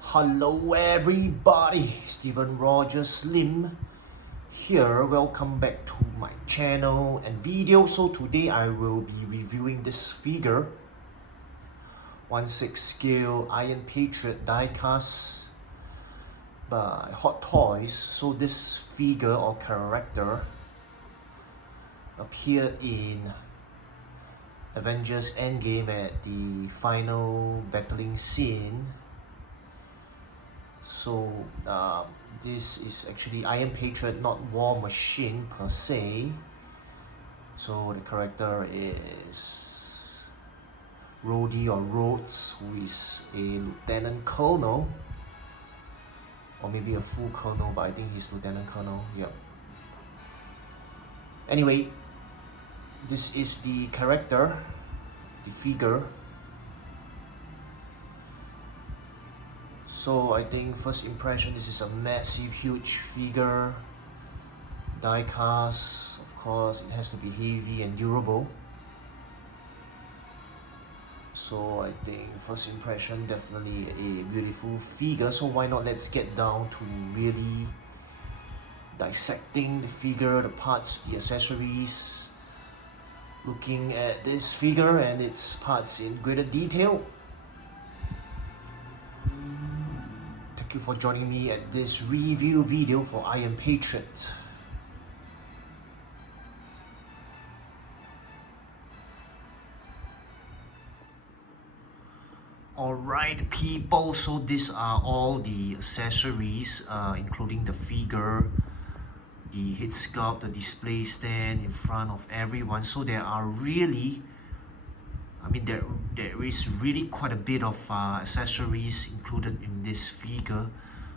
Hello everybody, Steven Rogers Slim here. Welcome back to my channel and video. So today I will be reviewing this figure, 1/6 scale Iron Patriot diecast by Hot Toys. So this figure or character appeared in Avengers Endgame at the final battling scene. So this is actually Iron Patriot, not War Machine per se. So the character is Rhodey or Rhodes, who is a lieutenant colonel, or maybe a full colonel, but I think he's lieutenant colonel. Yep. Anyway, this is the character, the figure. So I think first impression, this is a massive, huge figure, die-cast. Of course, it has to be heavy and durable. So I think first impression, definitely a beautiful figure. So why not, let's get down to really dissecting the figure, the parts, the accessories, looking at this figure and its parts in greater detail. Thank you for joining me at this review video for Iron Patriot. Alright people, so these are all the accessories, including the figure, the head sculpt, the display stand in front of everyone. So there are really, there is really quite a bit of accessories included in this figure.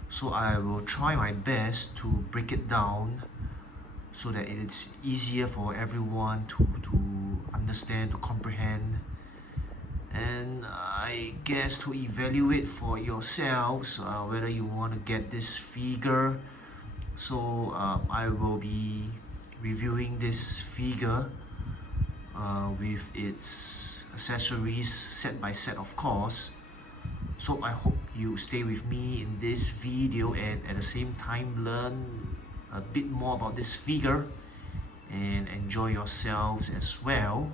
So I will try my best to break it down so that it's easier for everyone to understand, to comprehend, and I guess to evaluate for yourselves whether you want to get this figure. So I will be reviewing this figure with its accessories set by set, of course. So I hope you stay with me in this video and at the same time learn a bit more about this figure and enjoy yourselves as well.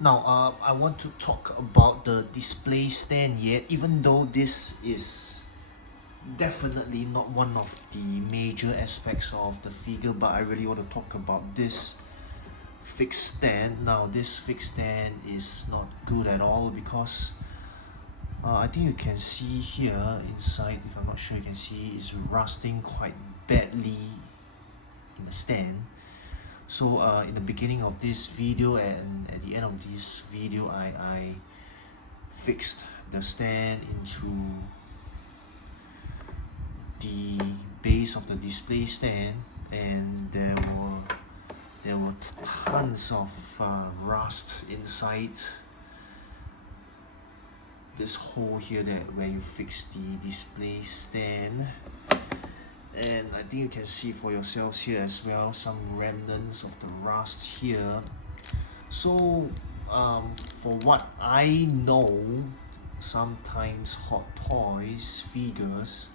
Now I want to talk about the display stand yet, even though this is definitely not one of the major aspects of the figure, but I really want to talk about this fixed stand. Now this fixed stand is not good at all because I think you can see here inside, if I'm not sure you can see, it's rusting quite badly in the stand. So in the beginning of this video and at the end of this video, I fixed the stand into the base of the display stand, and there were tons of rust inside this hole here where you fix the display stand. And I think you can see for yourselves here as well, some remnants of the rust here. So for what I know, sometimes Hot Toys figures,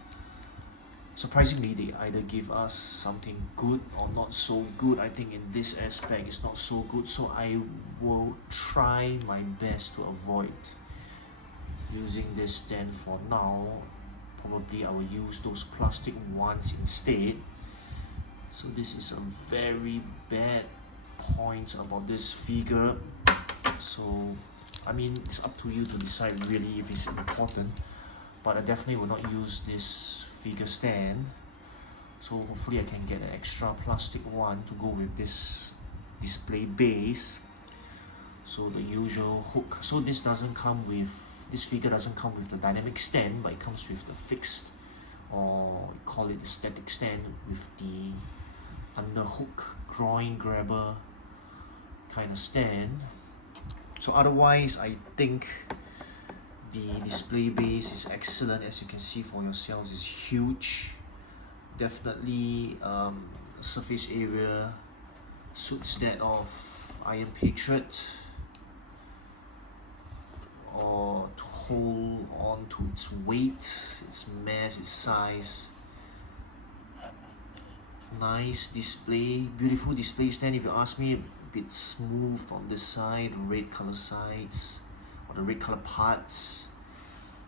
surprisingly, they either give us something good or not so good. I think in this aspect it's not so good, so I will try my best to avoid using this stand for now. Probably I will use those plastic ones instead. So this is a very bad point about this figure. So I mean, it's up to you to decide really if it's important, but I definitely will not use this figure stand. So hopefully I can get an extra plastic one to go with this display base. So the usual hook. So this figure doesn't come with the dynamic stand, but it comes with the fixed, or call it the static stand, with the underhook groin grabber kind of stand. So otherwise, I think the display base is excellent. As you can see for yourselves, it's huge. Definitely surface area suits that of Iron Patriot. or to hold on to its weight, its mass, its size. Nice display, beautiful display stand if you ask me. A bit smooth on this side, red color sides, or the red color parts.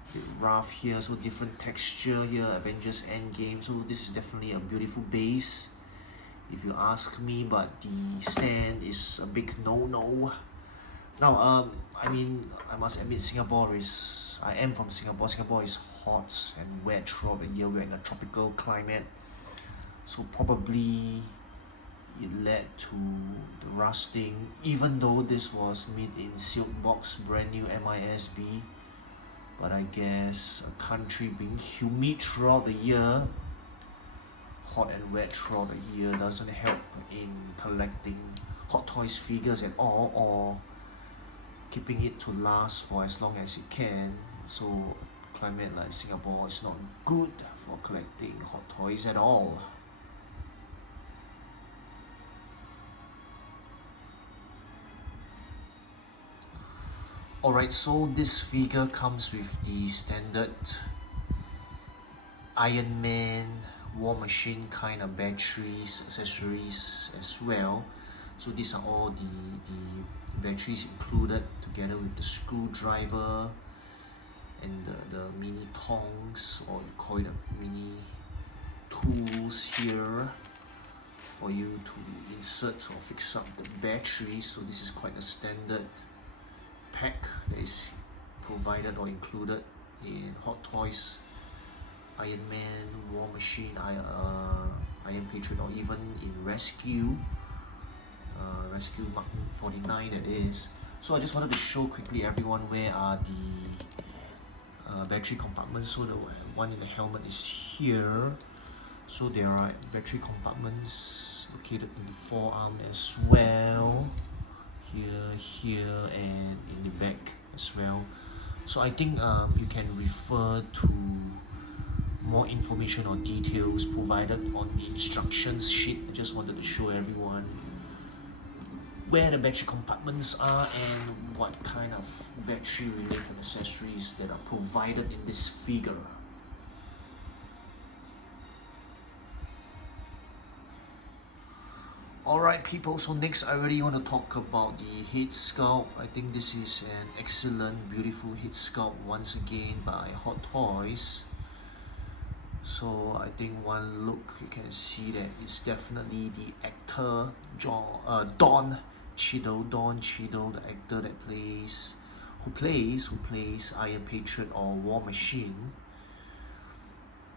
A bit rough here, so different texture here, Avengers Endgame. So this is definitely a beautiful base if you ask me, but the stand is a big no-no. Now, I mean, I must admit, I am from Singapore. Singapore is hot and wet throughout the year. We're in a tropical climate. So probably it led to the rusting, even though this was made in silk box, brand new MISB. But I guess a country being humid throughout the year, hot and wet throughout the year, doesn't help in collecting Hot Toys figures at all, or keeping it to last for as long as it can. So a climate like Singapore is not good for collecting Hot Toys at all. Alright, so this figure comes with the standard Iron Man, War Machine kind of batteries, accessories as well. So these are all the batteries included, together with the screwdriver and the mini tongs, or you call it a mini tools here for you to insert or fix up the battery. So this is quite a standard pack that is provided or included in Hot Toys, Iron Man, War Machine, Iron Patriot, or even in Rescue Mark 49 that is. So I just wanted to show quickly everyone where are the battery compartments. So the one in the helmet is here. So there are battery compartments located in the forearm as well, here and in the back as well. So I think you can refer to more information or details provided on the instructions sheet. I just wanted to show everyone where the battery compartments are and what kind of battery related accessories that are provided in this figure. Alright people, so next I really want to talk about the head sculpt. I think this is an excellent, beautiful head sculpt once again by Hot Toys. So I think one look you can see that it's definitely the actor Don Cheadle, the actor that who plays Iron Patriot or War Machine.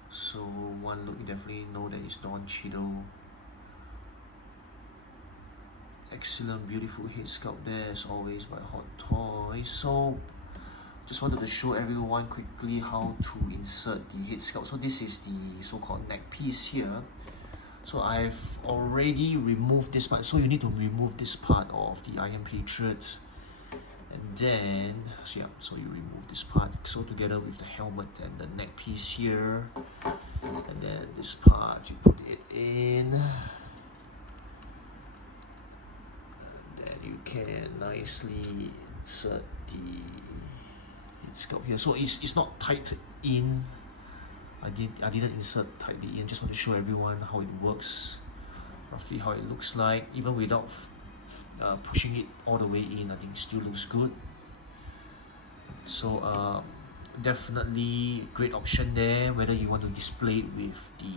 So one look you definitely know that it's Don Cheadle. Excellent, beautiful head sculpt there as always by Hot Toys. So just wanted to show everyone quickly how to insert the head sculpt. So this is the so-called neck piece here. So I've already removed this part. So you need to remove this part of the Iron Patriot, and then so you remove this part. So together with the helmet and the neck piece here, and then this part you put it in. You can nicely insert the head sculpt here. So it's not tight in. I didn't insert tightly in. Just want to show everyone how it works, roughly how it looks like. Even without pushing it all the way in, I think it still looks good. So definitely great option there, whether you want to display it with the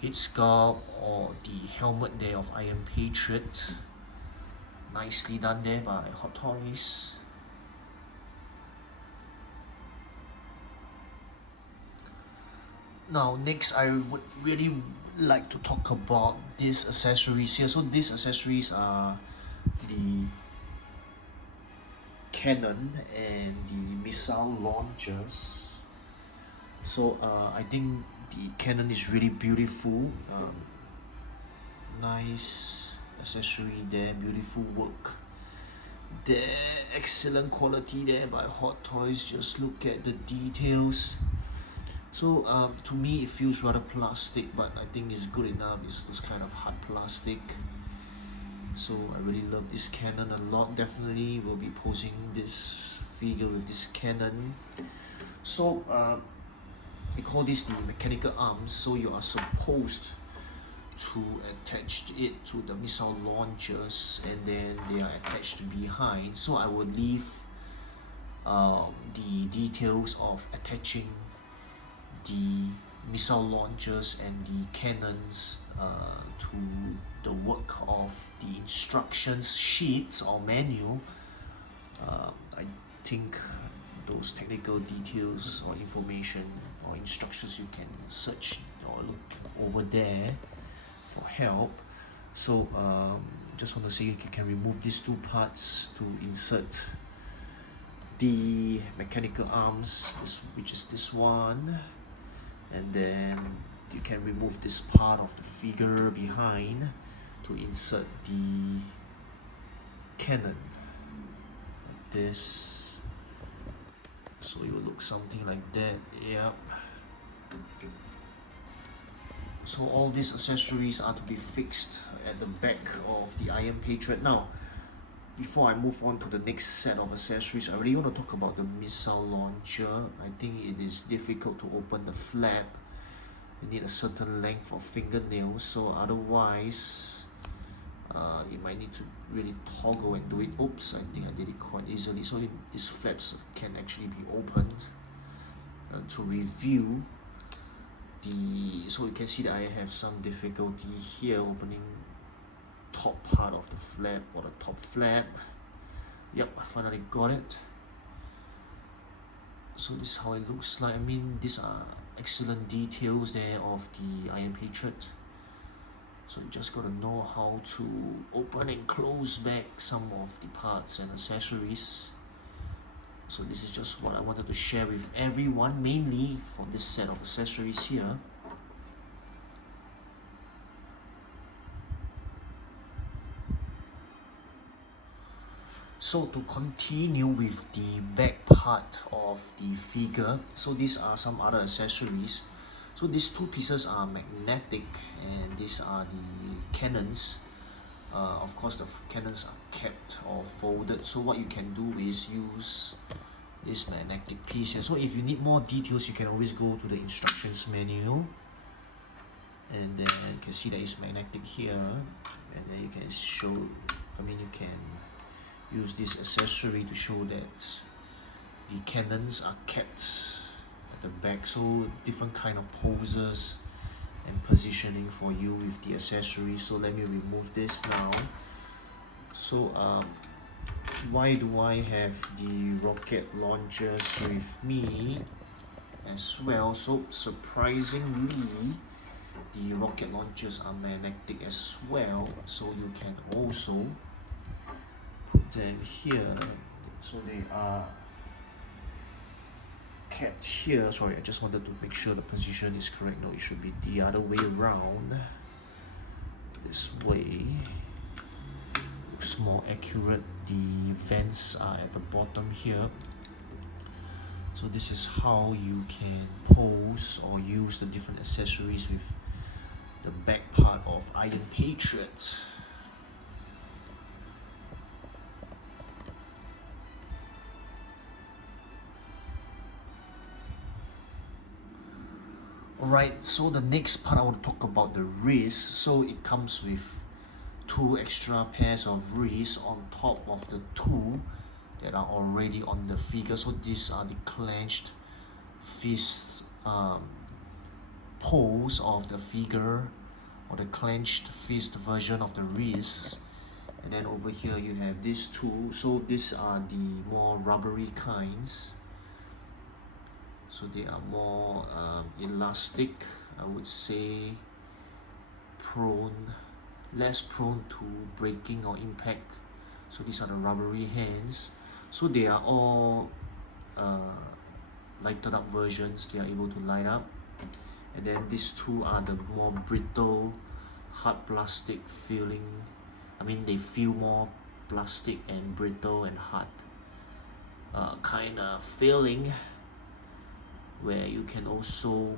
head sculpt or the helmet there of Iron Patriot. Nicely done there by Hot Toys. Now next I would really like to talk about these accessories here. So these accessories are the cannon and the missile launchers. So I think the cannon is really beautiful. Nice accessory there, beautiful work there, excellent quality there by Hot Toys. Just look at the details. So to me it feels rather plastic, but I think it's good enough. It's this kind of hard plastic. So I really love this cannon a lot. Definitely will be posing this figure with this cannon. So they call this the mechanical arms. So you are supposed to attach it to the missile launchers, and then they are attached behind. So I will leave the details of attaching the missile launchers and the cannons to the work of the instructions sheets or manual. I think those technical details or information or instructions you can search or look over there for help. So just want to say you can remove these two parts to insert the mechanical arms, which is this one, and then you can remove this part of the figure behind to insert the cannon like this. So it will look something like that. Yep. So all these accessories are to be fixed at the back of the Iron Patriot. Now, before I move on to the next set of accessories, I really want to talk about the missile launcher. I think it is difficult to open the flap. You need a certain length of fingernails, so otherwise you might need to really toggle and do it. Oops, I think I did it quite easily. So these flaps can actually be opened to review the. So you can see that I have some difficulty here opening top part of the flap or the top flap. Yep, I finally got it. So this is how it looks like. I mean, these are excellent details there of the Iron Patriot. So you just gotta know how to open and close back some of the parts and accessories. So this is just what I wanted to share with everyone, mainly for this set of accessories here. So to continue with the back part of the figure, so these are some other accessories. So these two pieces are magnetic, and these are the cannons. Of course, the cannons are kept or folded. So what you can do is use this magnetic piece here. So if you need more details, you can always go to the instructions manual, and then you can see that it's magnetic here, and then you can show. You can use this accessory to show that the cannons are kept at the back. So different kind of poses and positioning for you with the accessory. So let me remove this now. So why do I have the rocket launchers with me as well? So surprisingly, the rocket launchers are magnetic as well, so you can also put them here. So they are kept here. Sorry, I just wanted to make sure the position is correct. No, it should be the other way around. This way looks more accurate. The vents are at the bottom here. So this is how you can pose or use the different accessories with the back part of Iron Patriot. Alright, so the next part I want to talk about the wrist. So it comes with two extra pairs of wrists on top of the two that are already on the figure. So these are the clenched fist pose of the figure, or the clenched fist version of the wrist. And then over here you have these two. So these are the more rubbery kinds. So they are more elastic, I would say, less prone to breaking or impact. So these are the rubbery hands. So they are all lighted up versions. They are able to light up. And then these two are the more brittle, hard plastic feeling. They feel more plastic and brittle and hard kind of feeling, where you can also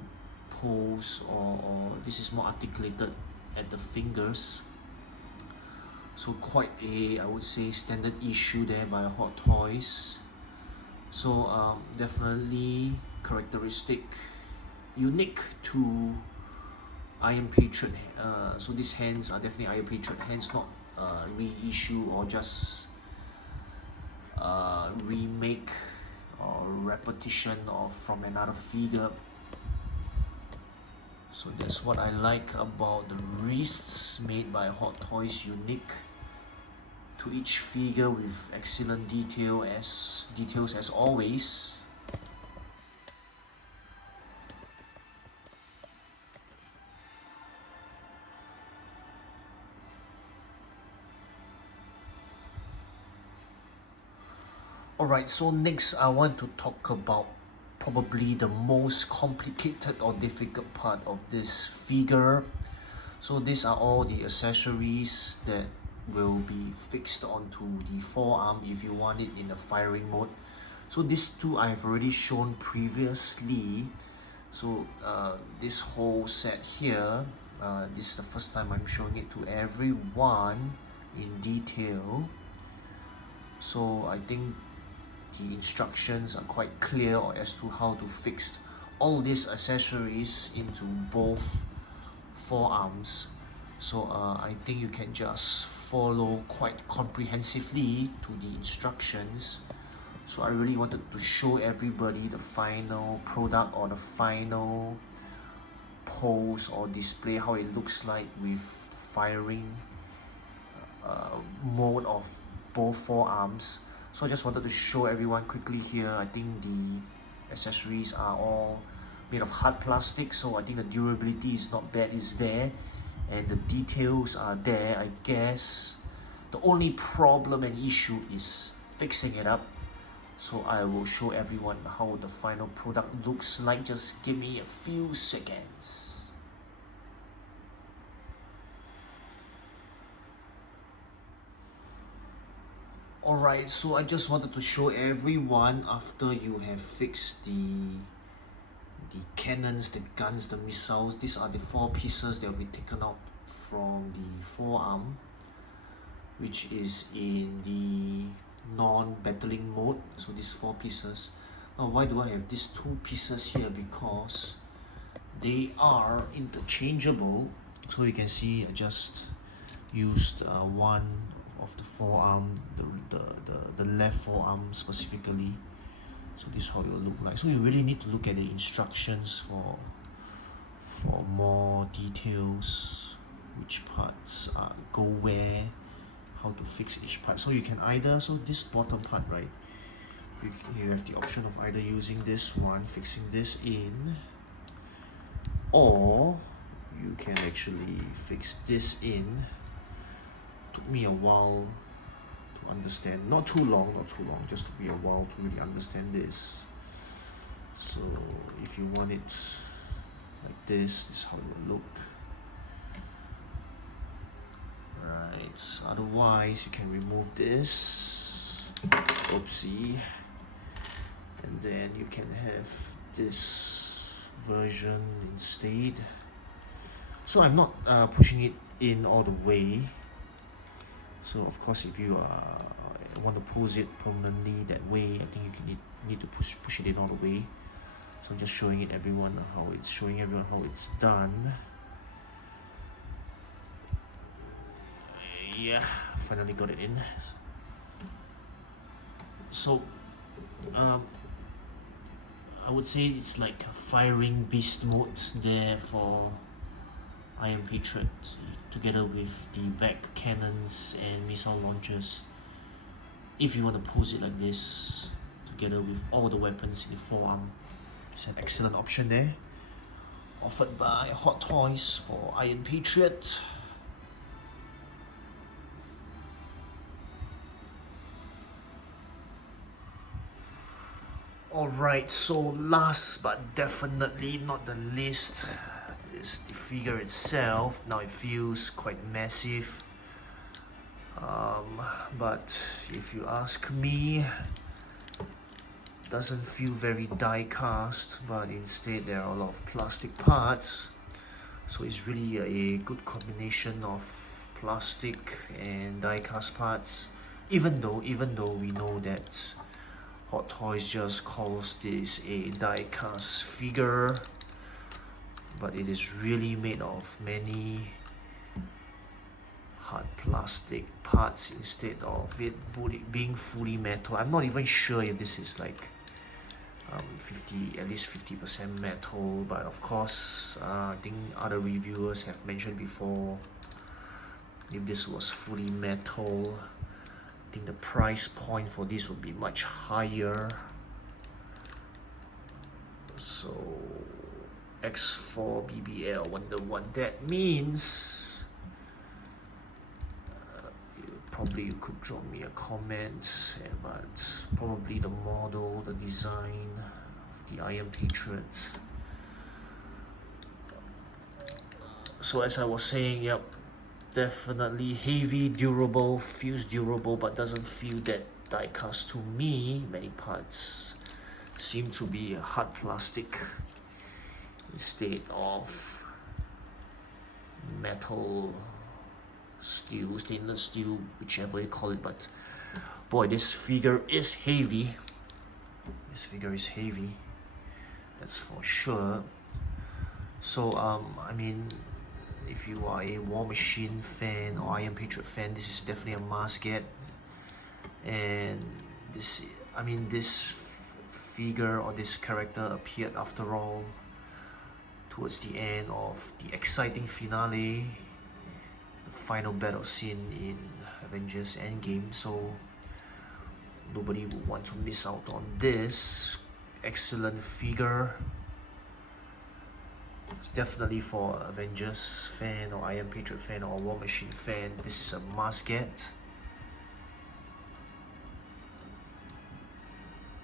pose or this is more articulated at the fingers. So quite a, I would say, standard issue there by Hot Toys. So definitely characteristic, unique to Iron Patriot. So these hands are definitely Iron Patriot hands, not reissue or just remake or repetition of from another figure. So that's what I like about the wrists made by Hot Toys, unique to each figure with excellent details as always. Alright, so next I want to talk about probably the most complicated or difficult part of this figure. So these are all the accessories that will be fixed onto the forearm if you want it in the firing mode. So these two I've already shown previously. So this whole set here, this is the first time I'm showing it to everyone in detail. So I think the instructions are quite clear as to how to fix all these accessories into both forearms. So I think you can just follow quite comprehensively to the instructions. So I really wanted to show everybody the final product or the final pose or display, how it looks like with firing mode of both forearms. So I just wanted to show everyone quickly here. I think the accessories are all made of hard plastic, so I think the durability is not bad, is there, and the details are there. I guess the only problem and issue is fixing it up. So I will show everyone how the final product looks like. Just give me a few seconds. Alright, so I just wanted to show everyone after you have fixed the cannons, the guns, the missiles. These are the 4 pieces that will be taken out from the forearm, which is in the non-battling mode. So these 4 pieces. Now why do I have these 2 pieces here? Because they are interchangeable. So you can see I just used one of the forearm, the left forearm specifically. So this is how it will look like. So you really need to look at the instructions for more details, which parts go where, how to fix each part. So you can either, so this bottom part, right, you have the option of either using this one, fixing this in, or you can actually fix this in. Took me a while to understand, not too long, just took me a while to really understand this. So if you want it like this is how it will look. Right, otherwise you can remove this, oopsie, and then you can have this version instead. So I'm not pushing it in all the way. So of course, if you want to pose it permanently that way, I think you can need to push it in all the way. So I'm just showing everyone how it's done. Yeah, finally got it in. So I would say it's like a firing beast mode there for Iron Patriot, together with the back cannons and missile launchers. If you want to pose it like this, together with all the weapons in the forearm, it's an excellent option there, offered by Hot Toys for Iron Patriot. Alright, so last but definitely not the least is the figure itself. Now it feels quite massive, but if you ask me, doesn't feel very die-cast, but instead there are a lot of plastic parts. So it's really a good combination of plastic and die-cast parts, even though we know that Hot Toys just calls this a die-cast figure, but it is really made of many hard plastic parts instead of it being fully metal. I'm not even sure if this is like at least 50% metal, but of course I think other reviewers have mentioned before, if this was fully metal, I think the price point for this would be much higher. So X4BBL, wonder what that means. Probably you could drop me a comment, but probably the model, the design of the Iron Patriot. So as I was saying, yep, definitely heavy, durable, feels durable, but doesn't feel that die-cast to me. Many parts seem to be hard plastic instead of metal, steel, stainless steel, whichever you call it. But boy, this figure is heavy. This figure is heavy, that's for sure. So I mean, if you are a War Machine fan or Iron Patriot fan, this is definitely a must get. And this, I mean, this figure or this character appeared after all towards the end of the exciting finale, the final battle scene in Avengers Endgame. So nobody would want to miss out on this excellent figure. Definitely for Avengers fan or Iron Patriot fan or War Machine fan, this is a must get.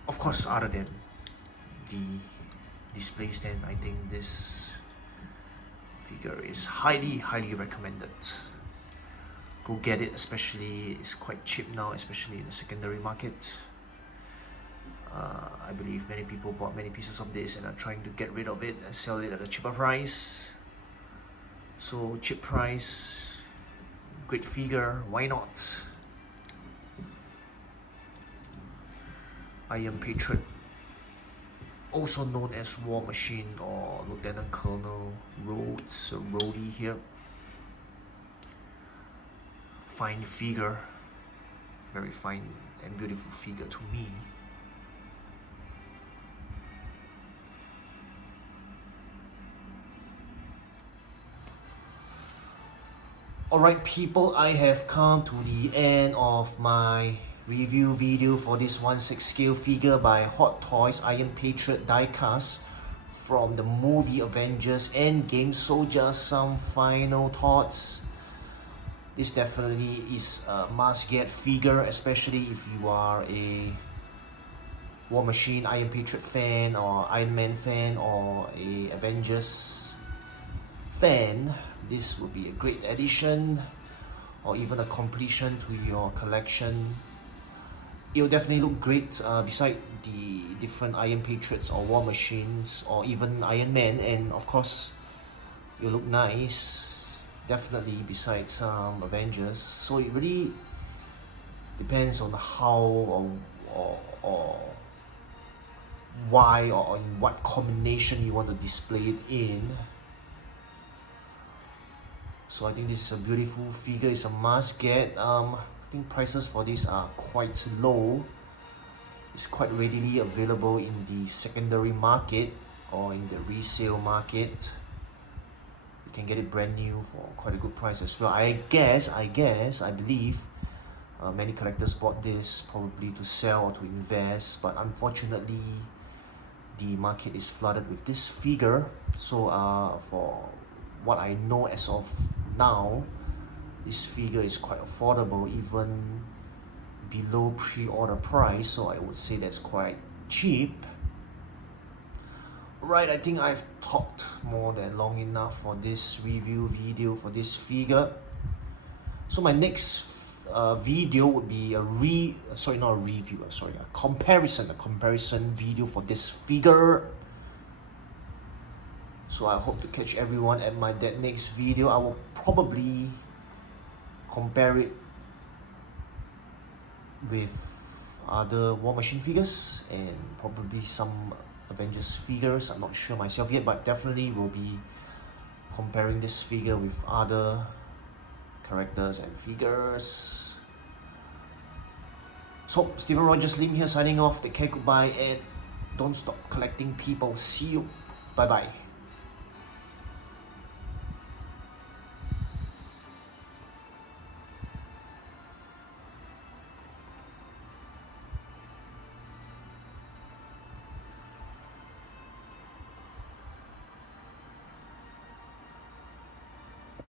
Of course, other than the display stand, I think this figure is highly recommended. Go get it, especially it's quite cheap now, especially in the secondary market. I believe many people bought many pieces of this and are trying to get rid of it and sell it at a cheaper price. So cheap price, great figure, why not? Iron Patriot, also known as War Machine or Lieutenant Colonel Rhodes Rhodey here. Fine figure, very fine and beautiful figure to me. Alright people, I have come to the end of my review video for this 1/6 scale figure by Hot Toys Iron Patriot diecast from the movie Avengers Endgame. So just some final thoughts. This definitely is a must-get figure, especially if you are a War Machine, Iron Patriot fan, or Iron Man fan, or a Avengers fan. This would be a great addition, or even a completion to your collection. It will definitely look great beside the different Iron Patriots or War Machines, or even Iron Man, and of course, it will look nice, definitely besides some Avengers. So it really depends on how or why or in what combination you want to display it in. So I think this is a beautiful figure, it's a must get. I think prices for this are quite low. It's quite readily available in the secondary market or in the resale market. You can get it brand new for quite a good price as well. I believe many collectors bought this probably to sell or to invest, but unfortunately the market is flooded with this figure. So for what I know as of now, this figure is quite affordable, even below pre-order price, so I would say that's quite cheap. Right, I think I've talked more than long enough for this review video for this figure. So my next video would be a comparison video for this figure. So I hope to catch everyone at that next video. I will probably compare it with other War Machine figures and probably some Avengers figures. I'm not sure myself yet, but definitely will be comparing this figure with other characters and figures. So, Stephen Rogers Lim here signing off. Take care, goodbye, and don't stop collecting people. See you. Bye bye.